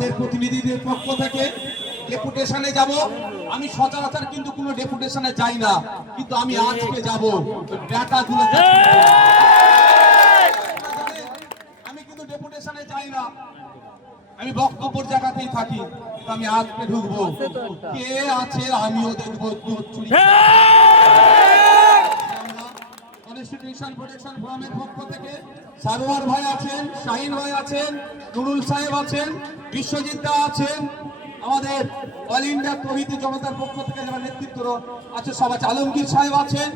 আমাদের প্রতিনিধিদের পক্ষ থেকে ডেপুটেশনে যাব। আমি সচরাচর কিন্তু কোনো ডেপুটেশনে যাই না, কিন্তু আমি আজকে যাব। ব্যাটাগুলো আমি কিন্তু ডেপুটেশনে যাই না। আমি বক্তব্যের জায়গাতেই থাকি আমি আজকে ঢুকবো। কে আছে আমিও দেখব, চুরি কনস্টিটিউশন প্রোটেকশন ফোরামের পক্ষ থেকে সারোয়ার ভাই আছেন, শাহিন ভাই আছেন, নুরুল সাহেব আছেন, বিশ্বজিৎ দা আছেন, আমাদের অল ইন্ডিয়া প্রভৃতি জনতার পক্ষ থেকে যারা নেতৃত্ব আছে, সব আছে। আলমগীর সাহেব আছেন,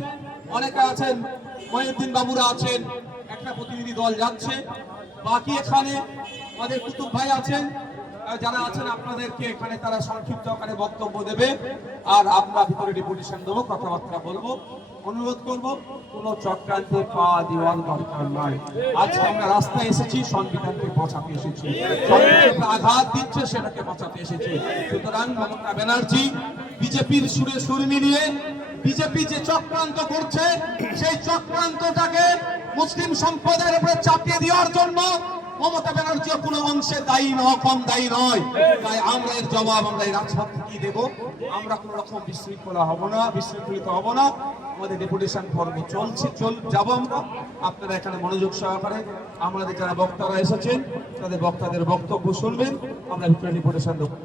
অনেকে আছেন, মহিউদ্দিন বাবুরা আছেন, একটা প্রতিনিধি দল যাচ্ছে। বাকি এখানে আমাদের কুতুব ভাই আছেন যারা আছেন আপনাদেরকে এখানে তারা সংক্ষিপ্ত আকারে বক্তব্য দেবে। আর আমরা ভিতরে ডেপুটেশন দেবো, কথাবার্তা বলব, অনুরোধ করব। কোন চক্রান্তে পা দেওয়ার দরকার নয় আজকে আমরা রাস্তায় এসেছি, সংবিধানকে বাঁচাতে এসেছি। আঘাত দিচ্ছে, সেটাকে বাঁচাতে এসেছি। সুতরাং মমতা ব্যানার্জি, বিজেপির সুরে সুর মিলিয়ে বিজেপি যে চক্রান্ত করছে, সেই চক্রান্তটাকে মুসলিম সম্প্রদায়ের উপরে চাপিয়ে দেওয়ার জন্য মমতা ব্যানার্জিও কোনো অংশে দায়ী নয় কম দায়ী নয়। তাই আমরা এর জবাব, আমরা এই রাজপথ থেকেই দেব। আমরা কোনো রকম বিশৃঙ্খলা হব না, বিশৃঙ্খলিত হব না। আমাদের ডেপুটেশন পর্ব চলছে, চল, যাব আমরা। আপনারা এখানে মনোযোগ সহকারে আমাদের যারা বক্তারা এসেছেন, তাদের বক্তাদের বক্তব্য শুনবেন। আমরা ভিতরে ডেপুটেশন দেবো।